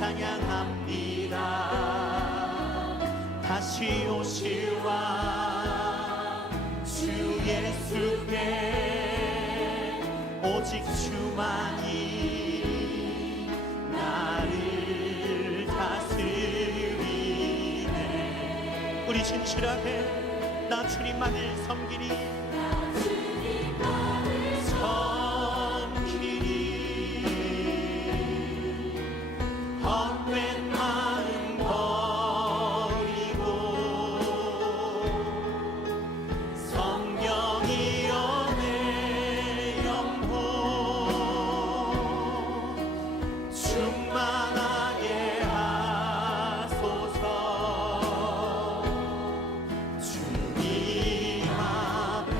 찬양합니다. 다시 오실 왕 주 예수께 오직 주만이 나를 다스리네. 우리 진실하게 나 주님만을 섬기리. 헛된 마음 버리고 성령이여 내 영혼 충만하게 하소서. 주님 앞에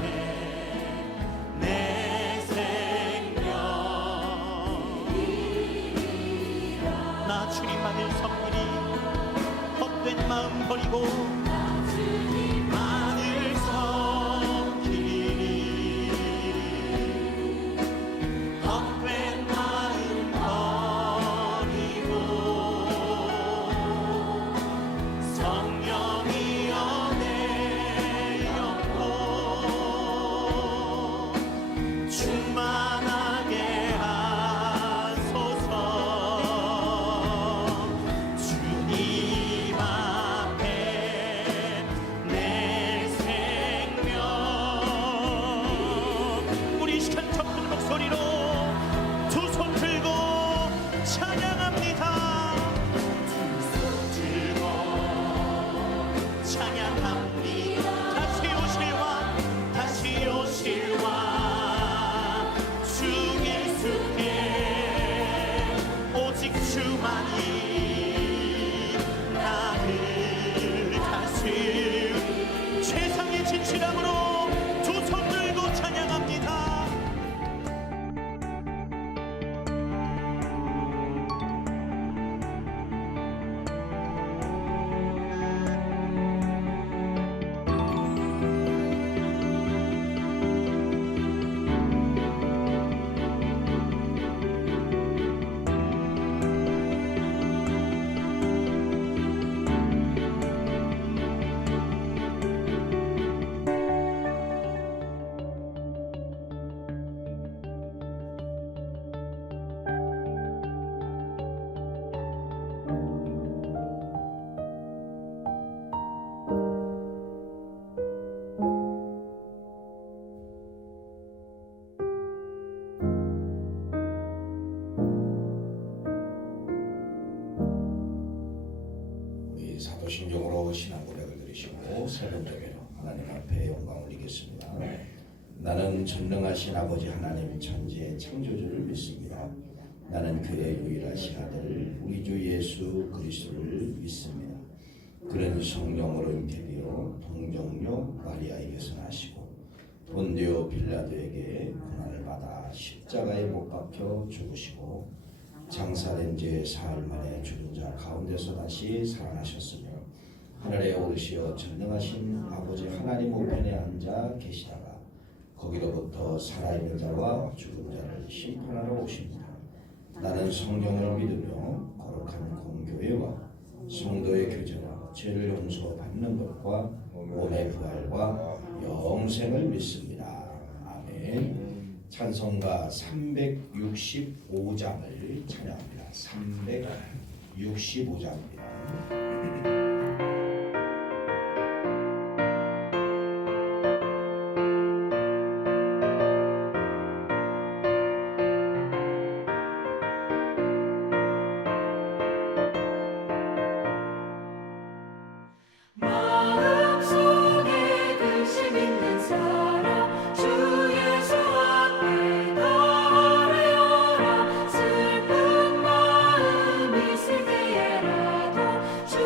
내 생명 나 주님만을 섬기리. 헛된 마음 버리고 주님만을 섬기리. 헛된 마음 버리고 성령이여 내 영혼 충만하게 하소서. 주님 앞에 내 생명. 우리 이 시간 첫 목소리로 두 손 들고 찬양합니다. 두 손 들고 찬양합니다. 다시 오실 왕, 다시 오실 왕 주 예수께 오직 주만이 나를 다스리. 세상의 진실함으로 두 손 들고 찬양합니다. 우리 사도신경으로 신앙 고백을 드리시고 설명대로 하나님 앞에 영광을 올리겠습니다. 나는 전능하신 아버지 하나님 천지의 창조주를 믿습니다. 나는 그의 유일하신 아들 우리 주 예수 그리스도를 믿습니다. 그는 성령으로 잉태되어 동정녀 마리아에게서 나시고 본디오 빌라도에게 고난을 받아 십자가에 못 박혀 죽으시고 장사된 지 사흘 만에 죽은 자 가운데서 다시 살아나셨으며 하늘에 오르시어 전능하신 아버지 하나님 우편에 앉아 계시다가 거기로부터 살아있는 자와 죽은 자를 심판하러 오십니다. 나는 성령을 믿으며 거룩한 공교회와 성도의 교제와 죄를 용서받는 것과 몸의 부활과 영생을 믿습니다. 아멘. 찬송가 365장을 찬양합니다. 365장입니다. 마음속에 근심 있는 사람 주 예수 앞에 널어여라. 슬픈 마음 있을 때에라도 주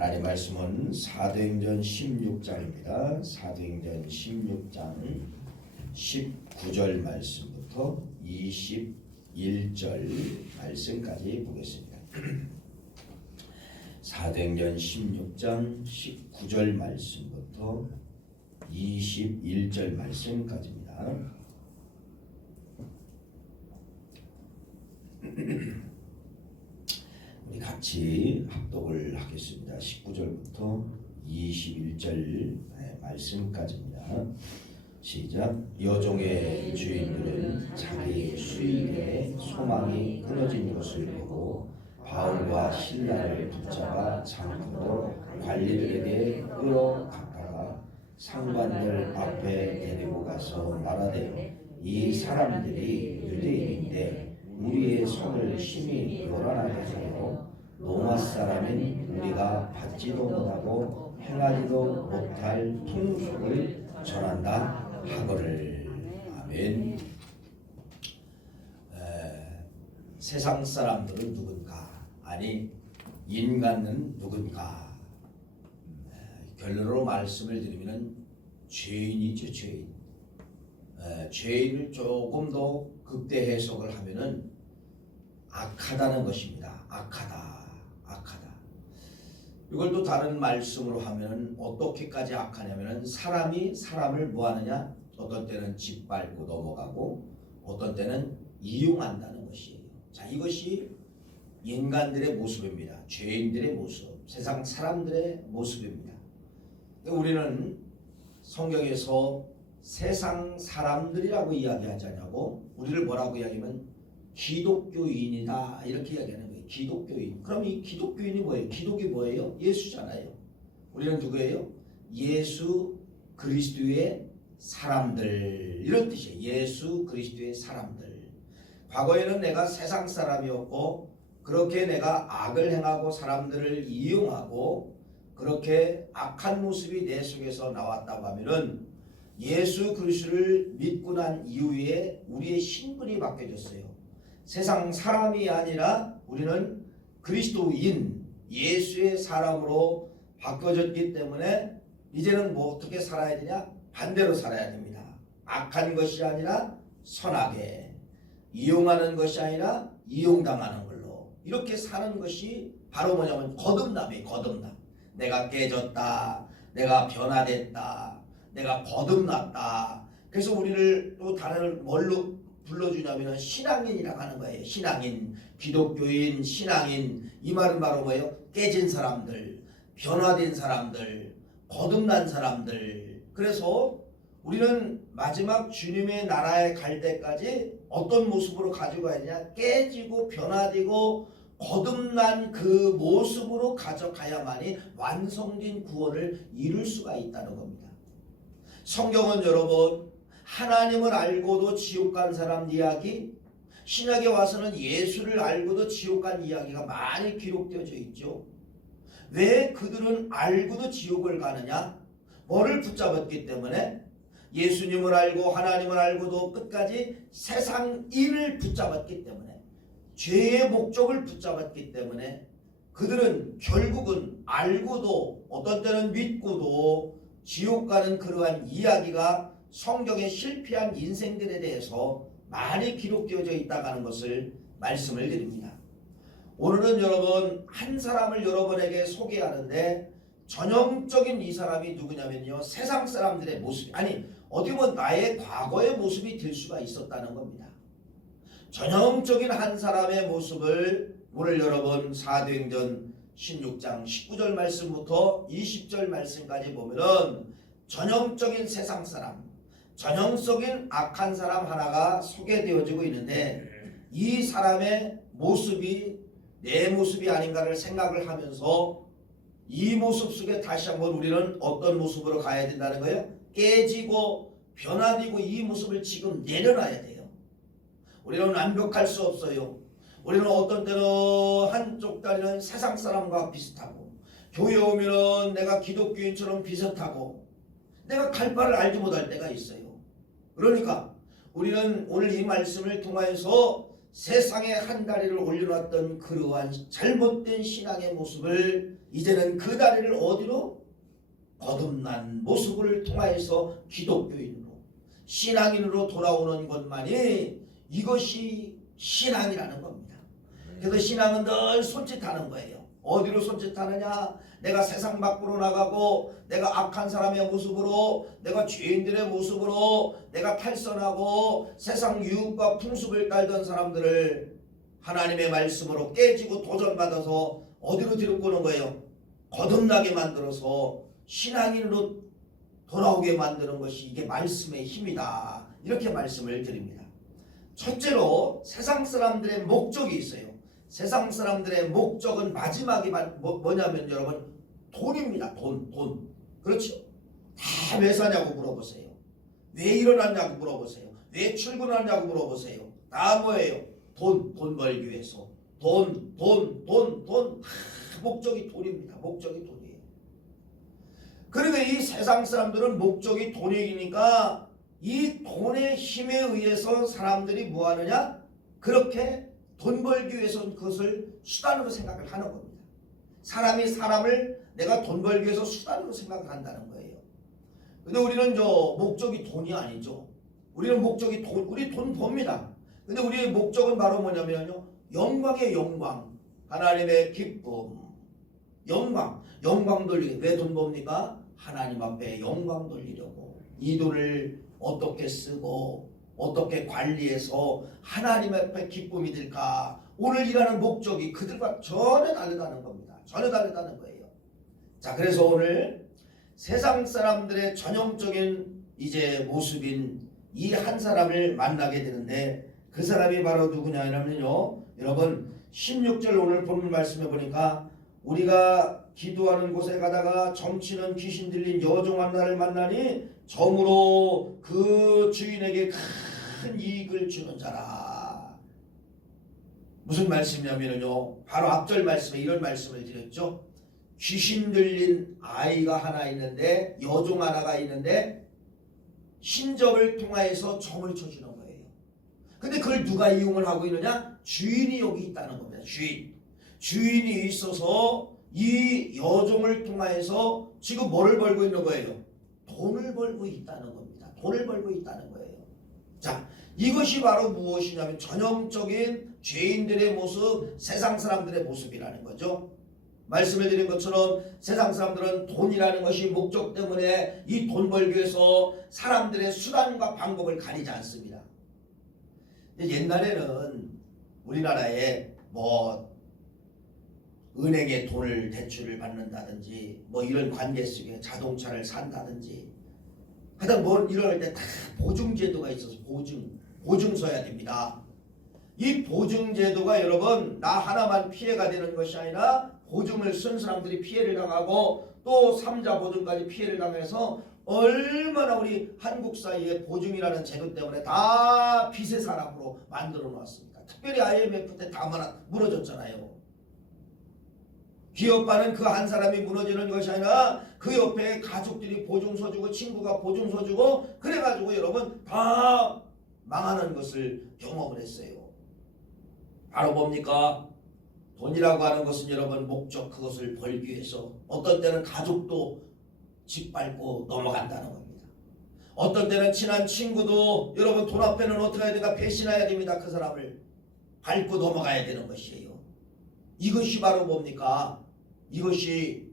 하나님 말씀은 사도행전 16장입니다. 사도행전 16장 19절 말씀부터 21절 말씀까지 보겠습니다. 사도행전 16장 19절 말씀부터 21절 말씀까지입니다. 우리 같이 합독을 하겠습니다. 19절부터 21절 말씀까지입니다. 시작. 여종의 주인들은 자기 수익에 소망이 끊어진 것을 보고 바울과 실라를 붙잡아 창고로 관리들에게 끌어갔다가 상관들 앞에 데리고 가서 말하되 이 사람들이 유대인인데 우리의 손을 심히 요란하게 하여 로마 사람인 우리가 받지도 못하고 행하지도 못할 통속을 전한다 하거를. 아멘. 세상 사람들은 누군가? 아니 인간은 누군가? 결론으로 말씀을 드리면 죄인이죠. 죄인. 죄인을 조금 더 극대 해석을 하면은 악하다는 것입니다. 악하다. 이걸 또 다른 말씀으로 하면은 어떻게까지 악하냐면은 사람이 사람을 뭐 하느냐? 어떤 때는 짓밟고 넘어가고 어떤 때는 이용한다는 것이에요. 자, 이것이 인간들의 모습입니다. 죄인들의 모습, 세상 사람들의 모습입니다. 우리는 성경에서 세상 사람들이라고 이야기하지 않냐고, 우리를 뭐라고 이야기하면 기독교인이다 이렇게 이야기하는 거예요. 기독교인. 그럼 이 기독교인이 뭐예요? 기독이 뭐예요? 예수잖아요. 우리는 누구예요? 예수 그리스도의 사람들, 이런 뜻이에요. 예수 그리스도의 사람들. 과거에는 내가 세상 사람이었고 그렇게 내가 악을 행하고 사람들을 이용하고 그렇게 악한 모습이 내 속에서 나왔다고 하면은 예수 그리스도를 믿고 난 이후에 우리의 신분이 바뀌어졌어요. 세상 사람이 아니라 우리는 그리스도인, 예수의 사람으로 바뀌어졌기 때문에 이제는 뭐 어떻게 살아야 되냐? 반대로 살아야 됩니다. 악한 것이 아니라 선하게, 이용하는 것이 아니라 이용당하는 걸로 이렇게 사는 것이 바로 뭐냐면 거듭남이에요. 거듭남. 내가 깨졌다, 내가 변화됐다, 내가 거듭났다. 그래서 우리를 또 다른 뭘로 불러주냐면 신앙인이라고 하는 거예요. 신앙인, 기독교인, 신앙인. 이 말은 바로 뭐예요? 깨진 사람들, 변화된 사람들, 거듭난 사람들. 그래서 우리는 마지막 주님의 나라에 갈 때까지 어떤 모습으로 가지고 가야 되냐? 깨지고 변화되고 거듭난 그 모습으로 가져가야만이 완성된 구원을 이룰 수가 있다는 겁니다. 성경은 여러분, 하나님을 알고도 지옥 간 사람 이야기, 신약에 와서는 예수를 알고도 지옥 간 이야기가 많이 기록되어져 있죠. 왜 그들은 알고도 지옥을 가느냐? 뭐를 붙잡았기 때문에? 예수님을 알고 하나님을 알고도 끝까지 세상 일을 붙잡았기 때문에, 죄의 목적을 붙잡았기 때문에 그들은 결국은 알고도 어떤 때는 믿고도 지옥 가는 그러한 이야기가 성경에 실패한 인생들에 대해서 많이 기록되어져 있다는 것을 말씀을 드립니다. 오늘은 여러분 한 사람을 여러분에게 소개하는데 전형적인 이 사람이 누구냐면요, 세상 사람들의 모습, 아니 어떻게 보면 나의 과거의 모습이 될 수가 있었다는 겁니다. 전형적인 한 사람의 모습을 오늘 여러분 사도행전 16장 19절 말씀부터 20절 말씀까지 보면은 전형적인 세상 사람, 전형적인 악한 사람 하나가 소개되어지고 있는데, 이 사람의 모습이 내 모습이 아닌가를 생각을 하면서 이 모습 속에 다시 한번 우리는 어떤 모습으로 가야 된다는 거예요? 깨지고 변화되고 이 모습을 지금 내려놔야 돼요. 우리는 완벽할 수 없어요. 우리는 어떤 때는 한쪽 다리는 세상 사람과 비슷하고, 교회 오면은 내가 기독교인처럼 비슷하고, 내가 갈 바를 알지 못할 때가 있어요. 그러니까 우리는 오늘 이 말씀을 통하여서 세상에 한 다리를 올려놨던 그러한 잘못된 신앙의 모습을 이제는 그 다리를 어디로? 거듭난 모습을 통하여서 기독교인으로 신앙인으로 돌아오는 것만이 이것이 신앙이라는 겁니다. 그래서 신앙은 늘 손짓하는 거예요. 어디로 손짓하느냐? 내가 세상 밖으로 나가고 내가 악한 사람의 모습으로 내가 죄인들의 모습으로 내가 탈선하고 세상 유혹과 풍습을 따르던 사람들을 하나님의 말씀으로 깨지고 도전받아서 어디로 데리고는 거예요? 거듭나게 만들어서 신앙인으로 돌아오게 만드는 것이 이게 말씀의 힘이다. 이렇게 말씀을 드립니다. 첫째로 세상 사람들의 목적이 있어요. 세상 사람들의 목적은 마지막이 뭐냐면 여러분 돈입니다. 돈. 그렇죠? 다 왜 사냐고 물어보세요. 왜 일어났냐고 물어보세요. 왜 출근하냐고 물어보세요. 다 뭐예요? 돈 벌기 위해서. 돈. 다 목적이 돈입니다. 목적이 돈이에요. 그러니까 이 세상 사람들은 목적이 돈이니까 이 돈의 힘에 의해서 사람들이 뭐하느냐? 그렇게 돈 벌기 위해서 그것을 수단으로 생각을 하는 겁니다. 사람이 사람을 내가 돈 벌기 위해서 수단으로 생각을 한다는 거예요. 근데 우리는 목적이 돈이 아니죠. 우리는 목적이 우리 돈 법니다. 근데 우리의 목적은 바로 뭐냐면요. 영광의 영광, 하나님의 기쁨, 영광 돌리기. 왜 돈 법니까? 하나님 앞에 영광 돌리려고. 이 돈을 어떻게 쓰고 어떻게 관리해서 하나님 앞에 기쁨이 들까? 오늘 일하는 목적이 그들과 전혀 다르다는 겁니다. 전혀 다르다는 거예요. 자, 그래서 오늘 세상 사람들의 전형적인 이제 모습인 이 한 사람을 만나게 되는데 그 사람이 바로 누구냐 하면요. 여러분 16절 오늘 본문 말씀해 보니까 우리가 기도하는 곳에 가다가 점치는 귀신 들린 여종 한나를 만나니 점으로 그 주인에게 큰 이익을 주는 자라. 무슨 말씀이냐면요. 바로 앞절 말씀에 이런 말씀을 드렸죠. 귀신 들린 아이가 하나 있는데 여종 하나가 있는데 신접을 통하여서 점을 쳐주는 거예요. 근데 그걸 누가 이용을 하고 있느냐? 주인이 여기 있다는 겁니다. 주인이 있어서 이 여종을 통하여서 지금 뭐를 벌고 있는 거예요? 돈을 벌고 있다는 겁니다. 돈을 벌고 있다는 거예요. 자, 이것이 바로 무엇이냐면 전형적인 죄인들의 모습, 세상 사람들의 모습이라는 거죠. 말씀을 드린 것처럼 세상 사람들은 돈이라는 것이 목적 때문에 이 돈 벌기 위해서 사람들의 수단과 방법을 가리지 않습니다. 옛날에는 우리나라에 은행에 돈을 대출을 받는다든지 이런 관계 속에 자동차를 산다든지 하여튼 이럴 때 다 보증제도가 있어서 보증 서야 됩니다. 이 보증제도가 여러분 나 하나만 피해가 되는 것이 아니라 보증을 쓴 사람들이 피해를 당하고 또 3자 보증까지 피해를 당해서 얼마나 우리 한국 사회의 보증이라는 제도 때문에 다 빚의 사람으로 만들어 놓았습니다. 특별히 IMF 때 다 무너졌잖아요. 기업가는 그 한 사람이 무너지는 것이 아니라 그 옆에 가족들이 보증서 주고 친구가 보증서 주고 그래가지고 여러분 다 망하는 것을 경험을 했어요. 바로 뭡니까? 돈이라고 하는 것은 여러분 목적 그것을 벌기 위해서 어떤 때는 가족도 짓밟고 넘어간다는 겁니다. 어떤 때는 친한 친구도 여러분 돈 앞에는 어떻게 해야 되나 배신해야 됩니다. 그 사람을 밟고 넘어가야 되는 것이에요. 이것이 바로 뭡니까? 이것이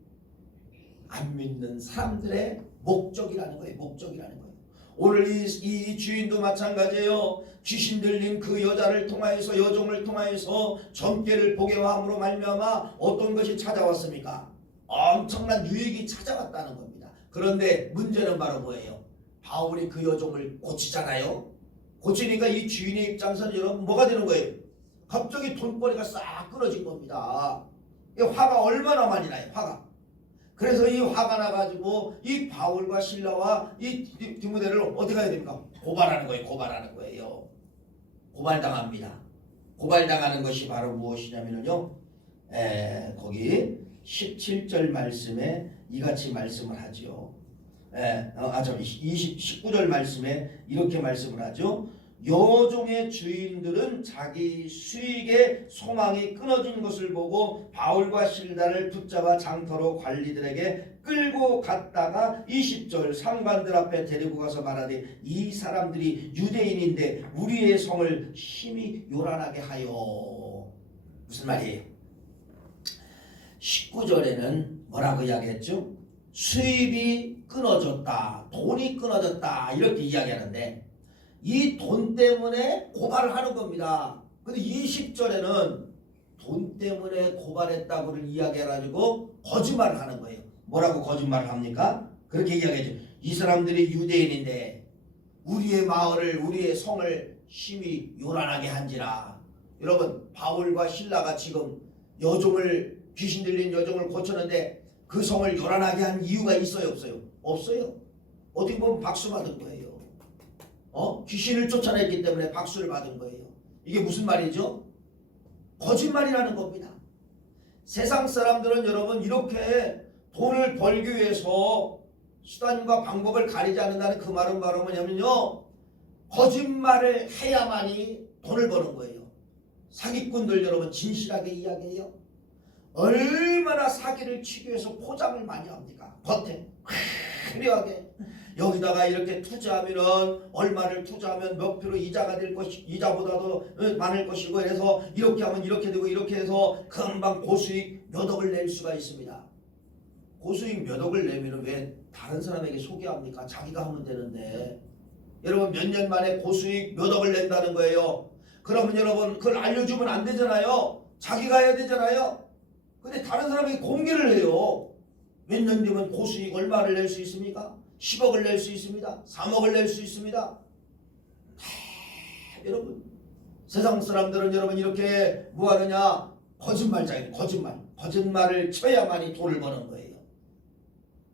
안 믿는 사람들의 목적이라는 거예요. 목적이라는 거예요. 오늘 이 주인도 마찬가지예요. 귀신 들린 그 여자를 통하여서 여종을 통하여서 점괘를 보게 함으로 말미암아 어떤 것이 찾아왔습니까? 엄청난 유익이 찾아왔다는 겁니다. 그런데 문제는 바로 뭐예요? 바울이 그 여종을 고치잖아요. 고치니까 이 주인의 입장에서는 여러분 뭐가 되는 거예요? 갑자기 돈벌이가 싹 끊어진 겁니다. 화가 얼마나 많이 나요. 화가. 그래서 이 화가 나가지고 이 바울과 실라와 이 디모데를 어떻게 해야 됩니까? 고발하는 거예요. 고발당합니다. 고발당하는 것이 바로 무엇이냐면요. 거기 17절 말씀에 이같이 말씀을 하죠. 19절 말씀에 이렇게 말씀을 하죠. 여종의 주인들은 자기 수익의 소망이 끊어진 것을 보고 바울과 실라를 붙잡아 장터로 관리들에게 끌고 갔다가 20절 상관들 앞에 데리고 가서 말하되 이 사람들이 유대인인데 우리의 성을 심히 요란하게 하여. 무슨 말이에요? 19절에는 뭐라고 이야기했죠? 수입이 끊어졌다, 돈이 끊어졌다 이렇게 이야기하는데 이 돈 때문에 고발을 하는 겁니다. 근데 20절에는 돈 때문에 고발했다고를 이야기해가지고 거짓말을 하는 거예요. 뭐라고 거짓말을 합니까? 그렇게 이야기하죠. 이 사람들이 유대인인데 우리의 마을을, 우리의 성을 심히 요란하게 한지라. 여러분, 바울과 실라가 지금 여종을, 귀신 들린 여종을 고쳤는데 그 성을 요란하게 한 이유가 있어요, 없어요? 없어요. 어떻게 보면 박수 받은 거예요. 귀신을 쫓아냈기 때문에 박수를 받은 거예요. 이게 무슨 말이죠? 거짓말이라는 겁니다. 세상 사람들은 여러분 이렇게 돈을 벌기 위해서 수단과 방법을 가리지 않는다는 그 말은 바로 뭐냐면요, 거짓말을 해야만이 돈을 버는 거예요. 사기꾼들 여러분 진실하게 이야기해요. 얼마나 사기를 치기 위해서 포장을 많이 합니까? 겉에 화려하게 여기다가 이렇게 투자하면은 얼마를 투자하면 몇 프로 이자가 될 것이, 이자보다도 많을 것이고, 그래서 이렇게 하면 이렇게 되고 이렇게 해서 금방 고수익 몇 억을 낼 수가 있습니다. 고수익 몇 억을 내면 왜 다른 사람에게 소개합니까? 자기가 하면 되는데. 여러분 몇 년 만에 고수익 몇 억을 낸다는 거예요. 그러면 여러분 그걸 알려주면 안 되잖아요. 자기가 해야 되잖아요. 근데 다른 사람이 공개를 해요. 몇 년 뒤면 고수익 얼마를 낼 수 있습니까? 10억을 낼 수 있습니다. 3억을 낼 수 있습니다. 여러분 세상 사람들은 여러분 이렇게 뭐하느냐? 거짓말장애예요. 거짓말을 쳐야만이 돈을 버는 거예요.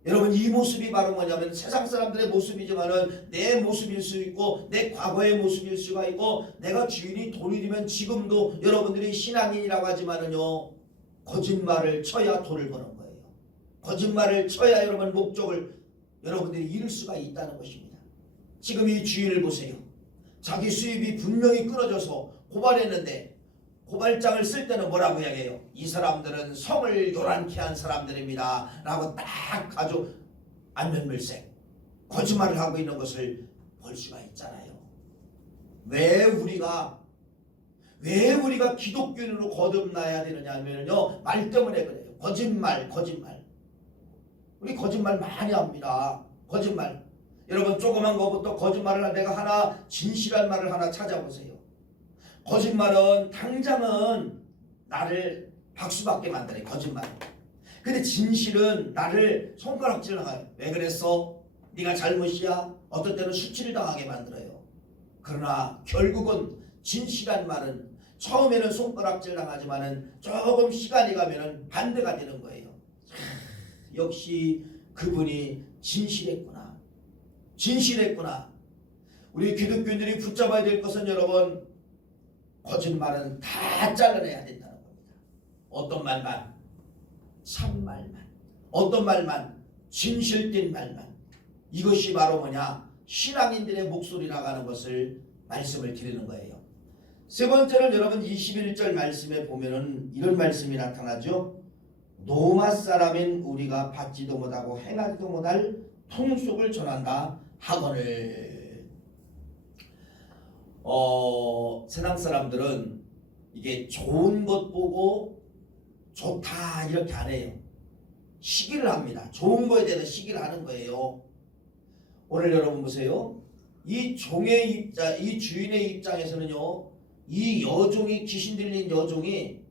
여러분 이 모습이 바로 뭐냐면 세상 사람들의 모습이지만은 내 모습일 수 있고 내 과거의 모습일 수가 있고, 내가 주인이 돈이 되면 지금도 여러분들이 신앙인이라고 하지만은요, 거짓말을 쳐야 돈을 버는 거예요. 거짓말을 쳐야 여러분 목적을 여러분들이 이룰 수가 있다는 것입니다. 지금 이 주인을 보세요. 자기 수입이 분명히 끊어져서 고발했는데 고발장을 쓸 때는 뭐라고 이야기해요? 이 사람들은 성을 요란케 한 사람들입니다 라고 딱 아주 안면물색 거짓말을 하고 있는 것을 볼 수가 있잖아요. 왜 우리가 기독교인으로 거듭나야 되느냐 하면요, 말 때문에 그래요. 거짓말. 우리 거짓말 많이 합니다. 거짓말. 여러분 조그만 거부터 거짓말을 내가 하나 진실한 말을 하나 찾아보세요. 거짓말은 당장은 나를 박수받게 만드는 거짓말. 근데 진실은 나를 손가락질 당해요. 왜 그랬어? 네가 잘못이야? 어떤 때는 수치를 당하게 만들어요. 그러나 결국은 진실한 말은 처음에는 손가락질 당하지만은 조금 시간이 가면은 반대가 되는 거예요. 역시 그분이 진실했구나. 우리 기독교인들이 붙잡아야 될 것은 여러분, 거짓말은 다 잘라내야 된다는 겁니다. 어떤 말만? 참말만. 어떤 말만? 진실된 말만. 이것이 바로 뭐냐? 신앙인들의 목소리라고 하는 것을 말씀을 드리는 거예요. 세 번째는 여러분 21절 말씀에 보면은 이런 말씀이 나타나죠. 노마 사람인 우리가 받지도 못하고 행하지도 못할 풍속을 전한다 하거늘. 세상 사람들은 이게 좋은 것 보고 좋다 이렇게 안 해요. 시기를 합니다. 좋은 거에 대해서 시기를 하는 거예요. 오늘 여러분 보세요. 이 종의 입장, 이 주인의 입장에서는요, 이 여종이, 귀신 들린 여종이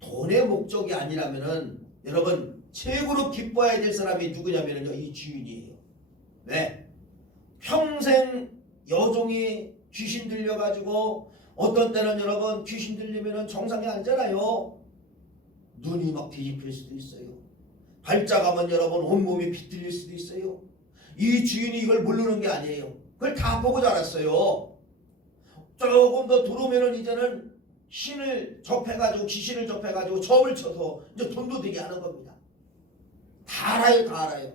돈의 목적이 아니라면은 여러분 최고로 기뻐해야 될 사람이 누구냐면요, 이 주인이에요. 왜? 평생 여종이 귀신 들려가지고 어떤 때는 여러분 귀신 들리면은 정상에 앉잖아요. 눈이 막 뒤집힐 수도 있어요. 발작하면 여러분 온몸이 비틀릴 수도 있어요. 이 주인이 이걸 모르는 게 아니에요. 그걸 다 보고 자랐어요. 조금 더 들어오면은 이제는 신을 접해가지고, 귀신을 접해가지고 점을 쳐서 이제 돈도 되게 하는 겁니다. 다 알아요.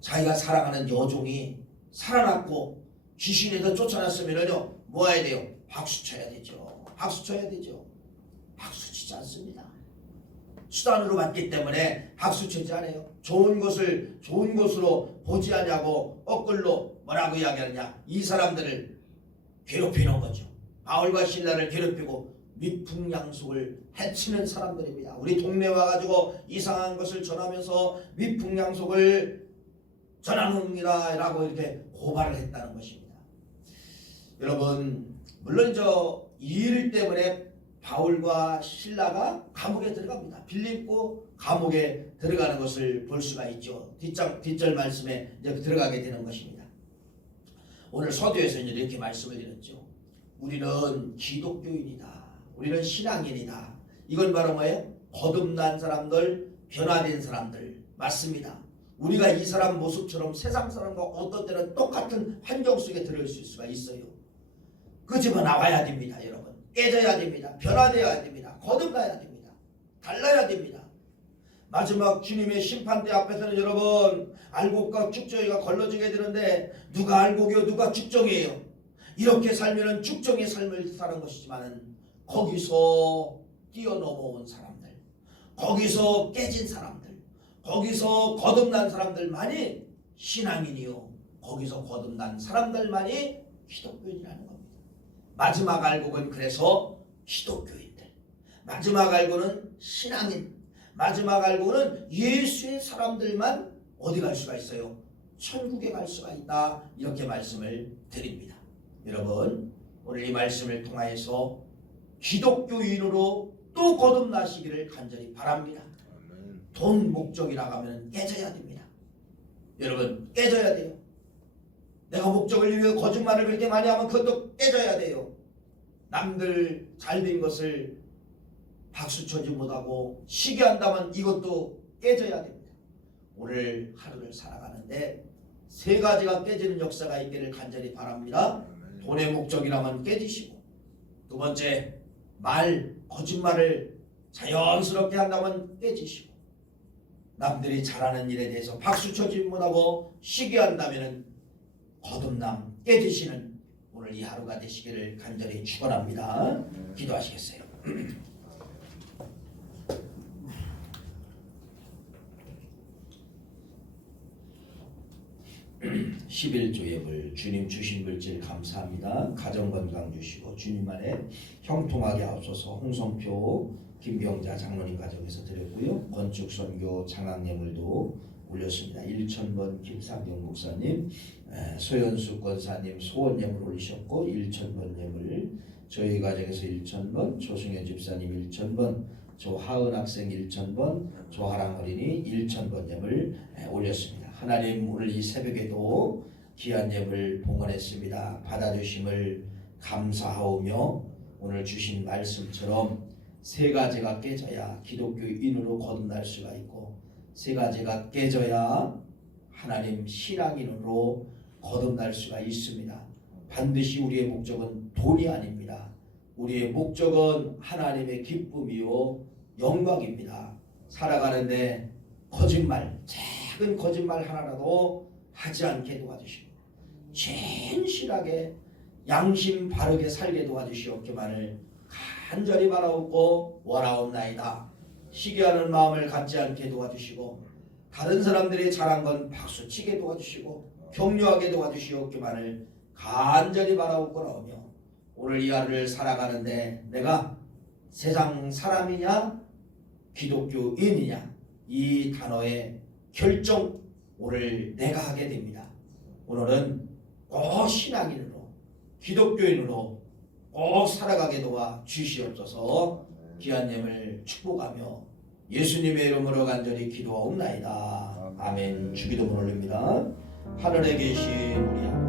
자기가 사랑하는 여종이 살아났고 귀신에서 쫓아났으면요 뭐 해야 돼요? 박수 쳐야 되죠. 박수 쳐야 되죠. 박수 치지 않습니다. 수단으로 받기 때문에 박수 치지 않아요. 좋은 것을 좋은 것으로 보지 않냐고 엇글로 뭐라고 이야기하느냐, 이 사람들을 괴롭히는 거죠. 바울과 신라를 괴롭히고 미풍양속을 해치는 사람들입니다. 우리 동네 와가지고 이상한 것을 전하면서 미풍양속을 전하느니라 라고 이렇게 고발을 했다는 것입니다. 여러분, 물론 이 일 때문에 바울과 신라가 감옥에 들어갑니다. 빌립보 감옥에 들어가는 것을 볼 수가 있죠. 뒷절 말씀에 이제 들어가게 되는 것입니다. 오늘 서두에서는 이렇게 말씀을 드렸죠. 우리는 기독교인이다. 우리는 신앙인이다. 이건 바로 뭐예요? 거듭난 사람들, 변화된 사람들 맞습니다. 우리가 이 사람 모습처럼 세상 사람과 어떤 때는 똑같은 환경 속에 들어있을 수가 있어요. 그 집어 나와야 됩니다. 여러분, 깨져야 됩니다. 변화되어야 됩니다. 거듭나야 됩니다. 달라야 됩니다. 마지막 주님의 심판대 앞에서는 여러분, 알곡과 죽정이가 걸러지게 되는데 누가 알곡이요 누가 죽정이에요? 이렇게 살면은 죽정의 삶을 사는 것이지만은 거기서 뛰어넘어온 사람들, 거기서 깨진 사람들, 거기서 거듭난 사람들만이 신앙인이요, 거기서 거듭난 사람들만이 기독교인이라는 겁니다. 마지막 알곡은 그래서 기독교인들, 마지막 알곡은 신앙인, 마지막 알곡은 예수의 사람들만 어디 갈 수가 있어요? 천국에 갈 수가 있다. 이렇게 말씀을 드립니다. 여러분, 오늘 이 말씀을 통하여서 기독교인으로 또 거듭나시기를 간절히 바랍니다. 돈 목적이라고 하면 깨져야 됩니다. 여러분, 깨져야 돼요. 내가 목적을 위해 거짓말을 그렇게 많이 하면 그것도 깨져야 돼요. 남들 잘된 것을 박수쳐지 못하고 시기한다면 이것도 깨져야 됩니다. 오늘 하루를 살아가는데 세 가지가 깨지는 역사가 있기를 간절히 바랍니다. 돈의 목적이라면 깨지시고, 두 번째 거짓말을 자연스럽게 한다면 깨지시고, 남들이 잘하는 일에 대해서 박수쳐지 못하고 시기한다면 거듭남 깨지시는 오늘 이 하루가 되시기를 간절히 축원합니다. 기도하시겠어요? 11조 예물 주님 주신 물질 감사합니다. 가정 건강 주시고 주님 안에 형통하게 하옵소서. 홍성표 김병자 장로님 가정에서 드렸고요. 건축 선교 장학 예물도 올렸습니다. 1,000번 김상경 목사님, 소연수 권사님 소원 예물 올리셨고 1,000번 예물, 저희 가정에서 1,000번, 조승현 집사님 1,000번, 조하은 학생 1,000번, 조하랑 어린이 1,000번 예물 올렸습니다. 하나님, 오늘 이 새벽에도 귀한 예물 봉헌했습니다. 받아주심을 감사하오며 오늘 주신 말씀처럼 세 가지가 깨져야 기독교인으로 거듭날 수가 있고, 세 가지가 깨져야 하나님 신앙인으로 거듭날 수가 있습니다. 반드시 우리의 목적은 돈이 아닙니다. 우리의 목적은 하나님의 기쁨이요 영광입니다. 살아가는데 거짓말, 작은 거짓말 하나라도 하지 않게 도와주시고 진실하게 양심 바르게 살게 도와주시옵기만을 간절히 바라옵고 원하옵나이다. 시기하는 마음을 갖지 않게 도와주시고 다른 사람들이 잘한 건 박수치게 도와주시고 격려하게 도와주시옵기만을 간절히 바라옵고나오며, 오늘 이 하루를 살아가는데 내가 세상 사람이냐 기독교인이냐 이 단어의 결정 오늘 내가 하게 됩니다. 오늘은 꼭 신앙인으로 기독교인으로 꼭 살아가게 도와 주시옵소서. 귀한 예물 축복하며 예수님의 이름으로 간절히 기도하옵나이다. 아멘. 주기도문 올립니다. 하늘에 계신 우리 하나님,